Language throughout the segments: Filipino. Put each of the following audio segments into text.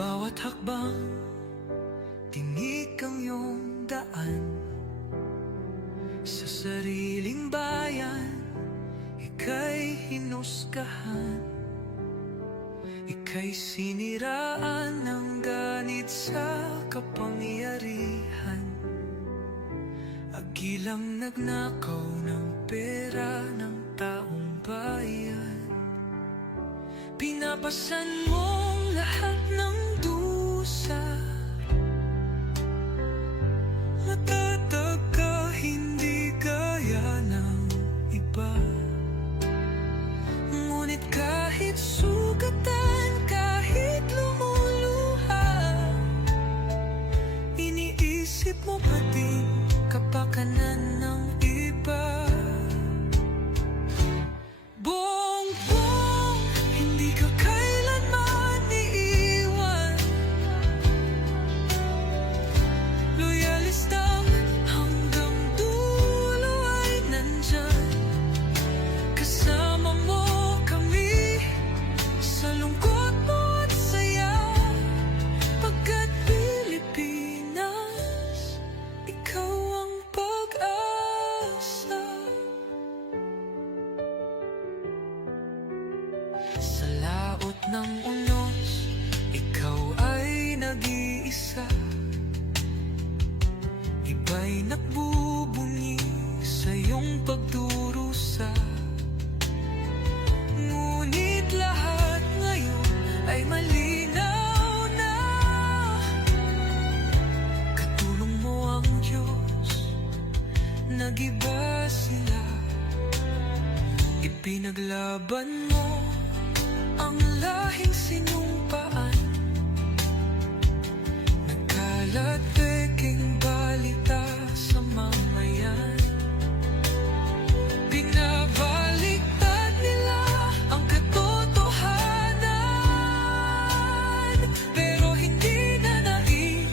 Bawat hakbang, tinik ang iyong daan. Sa sariling bayan, ika'y hinusgahan. Ika'y siniraan ng ganit sa kapangyarihan. Agilang nagnakaw ng pera ng taong bayan. Pinapasan mong lahat ng dusa. Matatag ka, hindi gaya ng iba. Ngunit kahit sugatan, kahit lumuluha, iniisip mo pa din kapakanan ng iba. Bongbong, hindi ka kailanman iiwan. Loyalistang hanggang dulo ay nandyan. Kasama mo kami sa lungkot mo at saya. Pagkat Pilipinas, ikaw ang pag-asa. Sa laot ng unos, ikaw ay nag-iisa. Iba'y nagbubunyi sa iyong pagdurusa. Ngunit lahat ngayon ay malinaw na. Katulong mo ang Diyos, nag-iba sila. Ipinaglaban mo ang lahing sinumpaan. Nagkalat peking balita sa mamayan. Binabaliktad nila ang katotohanan, pero hindi na naig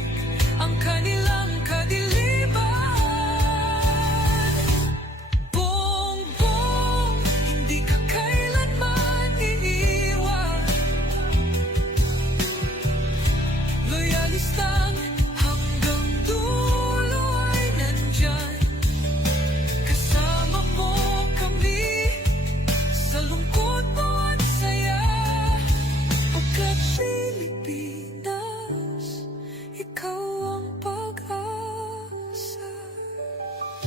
ang kanilang kadiliman. Bongbong, hindi ka kailanman iiwan. Loyalistang hanggang dulo ay nandyan. Kasama mo kami sa lungkot mo at saya. Pagkat Pilipinas, ikaw ang pag-asa.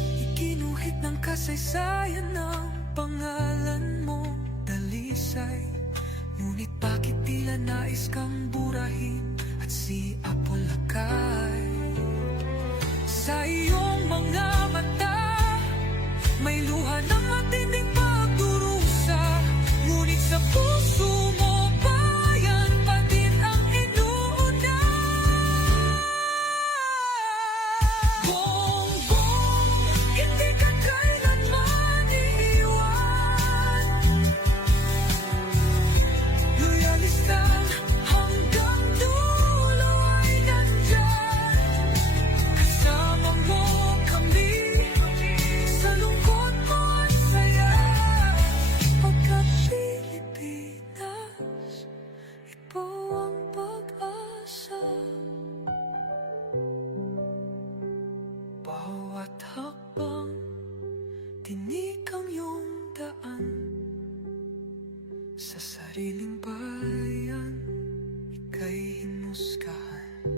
Iginuhit ng kasaysayan ng pangalan mo, dalisay. Ngunit bakit tila nais kang burahin at si Apolacay? Sa iyong mga mata, may luha ng matinding pagdurusa. Ngunit sa puso mo, bayan pa din ang inuuna. Bongbong, hindi ka kailanman iiwan. Loyalistang hanggang dulo ay nandyan. Kasama mo kami sa lungkot mo at saya. Pagkat Pilipinas, ikaw ang pag-asa. Bawat hakbang, tinik ang iyong daan. Sa sariling bayan, ika'y hinusgahan.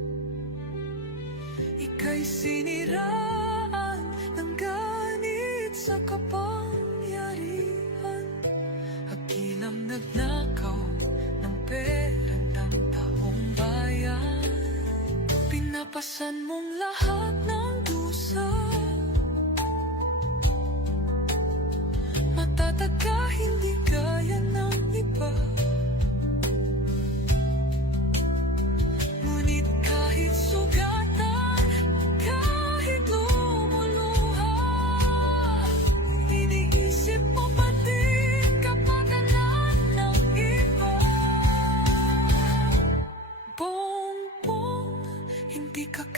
Ika'y siniraan ng ganit sa kapangyarihan. Hagilang nagnakaw ng pera ng taong bayan. Pinapasan mong lahat ng dusa. Matatag ka, hindi gaya ng iba. Ngunit kahit sugatan, kahit lumuluha, iniisip mo pa din kapakanan ng iba. Bongbong, hindi ka